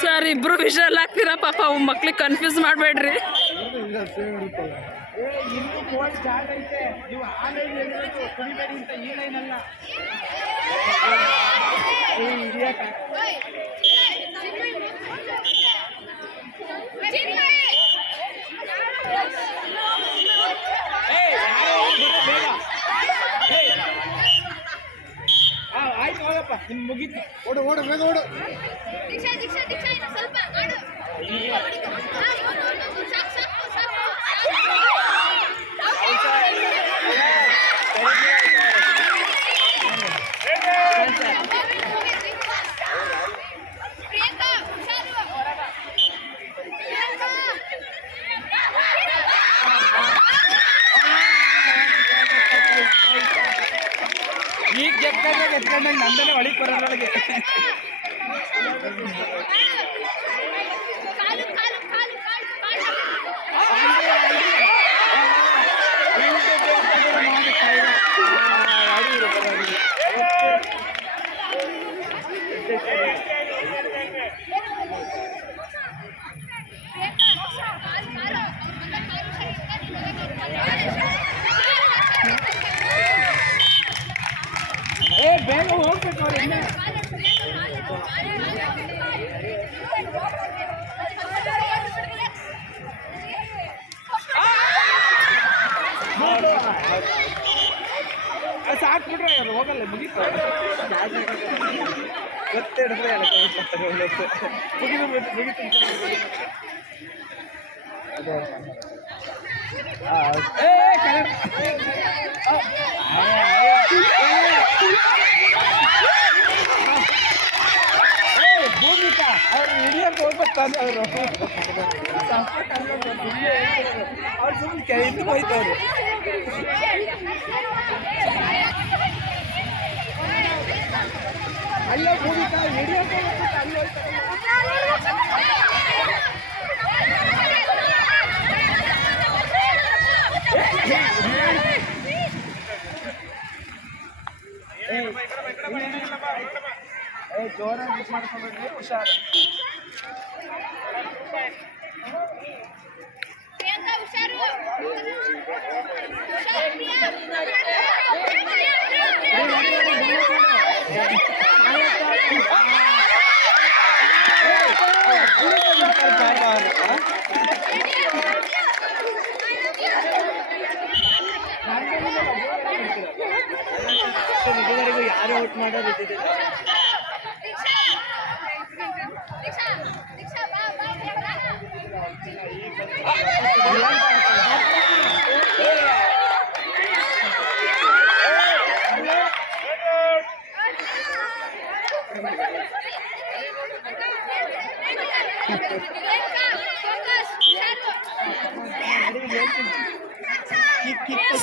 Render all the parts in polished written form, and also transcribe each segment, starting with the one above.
Sir ಇಬ್ರು whistle ಆಗ್ತೀರಾ ಪಾಪ ಮಕ್ಳಿಗೆ ಕನ್ಫ್ಯೂಸ್ ಮಾಡಬೇಡ್ರಿ. ಆಯ್ತು ಹೋಗಪ್ಪ ನಿಮ್ ಮುಗಿತು. ಓಡು ಓಡು ಬೇಗ ಓಡು. ಈಗ ಗೆದ್ಕೊಂಡಾಗ ನಂದನೇ ಒಳಗೆ ಬರೋದ್ರೊಳಗೆ ಬೇಗ ಹೋಗ್ಬೇಕು ಅವ್ರು ಇನ್ನ. ಸಾಕು ಬಿಡ್ರೆ ಅದು ಹೋಗಲ್ಲ ಮುಗೀತು. ಗೊತ್ತೇ ಹಿಡಿದ್ರೆ ಮುಗಿದು ಮುಗೀತು. ಭೂಮಿಕಾ ಅವ್ರು ಹಿಡಿಯಕ್ಕೆ ಹೋಗ್ಬರ್ತಾನೆ ಅವರು ಅವ್ರು ಸುಮ್ಮನೆ ಹಿಂದೆ ಹೋಯ್ತವ್ರು. ಅಲ್ಲೇ ಭೂಮಿಕಾ ಹಿಡಿಯಕ್ಕೆ ಹೋಗ್ಬಿಟ್ಟು ಅಲ್ಲಿ ಹೋಯ್ತಾರೆ. ಜೋರಾಗಿ ಮಿಸ್ ಮಾಡ್ಕೊಬೇಡ್ರಿ, ಹುಷಾರು. ಇದುವರೆಗೂ ಯಾರು ಔಟ್ ಮಾಡೋದು ಇದ್ದಿದ್ದಿಲ್ಲ.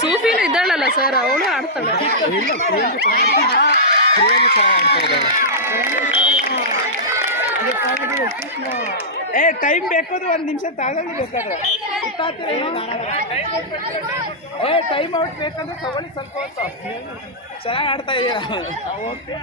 ಸೂಫಿನೂ ಇದ್ದಾಳಲ್ಲ ಸರ್, ಅವಳು ಆಡ್ತಾಳೆ. ಟೈಮ್ ಬೇಕಾದ್ರೆ 1 ನಿಮಿಷ ತಗೊಳ್ಳಿ ಬೇಕಾದ್ರೆ. ಟೈಮ್ ಔಟ್ ಬೇಕಂದ್ರೆ ತಗೊಳ್ಳಿ ಸ್ವಲ್ಪ ಹೊತ್ತು. ಚೆನ್ನಾಗಿ ಆಡ್ತಾ ಇದೀರಾ. ಓಕೆ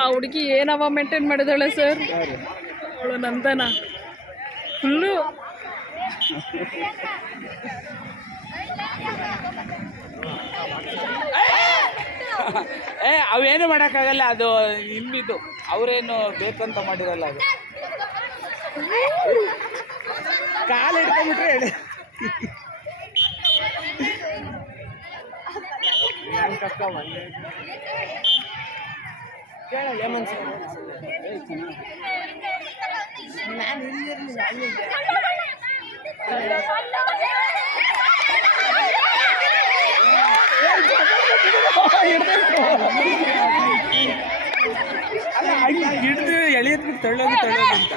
ಆ ಹುಡುಗಿ ಏನವ ಮೇಂಟೈನ್ ಮಾಡಿದಾಳೆ ಸರ್ ಅವಳು ನಂದನ ಫುಲ್ಲು. ಅವೇನು ಮಾಡೋಕ್ಕಾಗಲ್ಲ, ಅದು ನಿಮ್ಮಿದು, ಅವರೇನು ಬೇಕಂತ ಮಾಡಿರಲ್ಲ. ಅದು ಕಾಲು ಹಿಡ್ಕೊಂಡ್ಬಿಟ್ರೆ ಹೇಳಿ. ಅಲ್ಲ ಹಿಡಿದು ಎಳೆಯತ್ ತಳ್ಳೋದು ಅಂತ.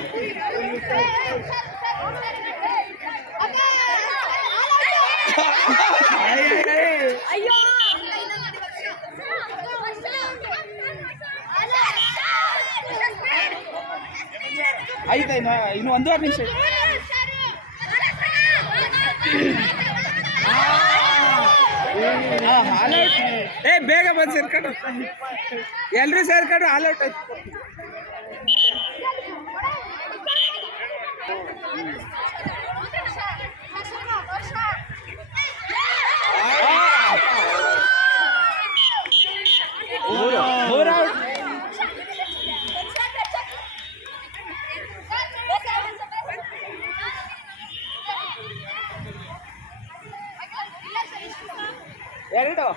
ಆಯ್ತಾ, ಇನ್ನು 1.5 ನಿಮಿಷ. ಬೇಗ ಬಂದು ಸೇರ್ಕೊಂಡು ಎಲ್ರೂ ಸೇರ್ಕೊಂಡು ಆಲ್ ಔಟ್ ಆಯ್ತು. ಎರಡು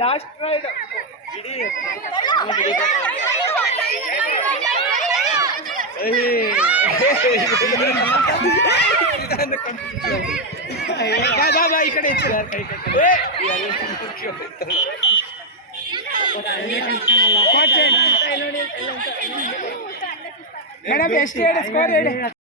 ಲಾಸ್ಟ್ ರೈಡ್. ಈ ಕಡೆ ಮೇಡಮ್ ಎಷ್ಟು ಹೇಳಿ ಸ್ಕೋರ್ ಹೇಳಿ.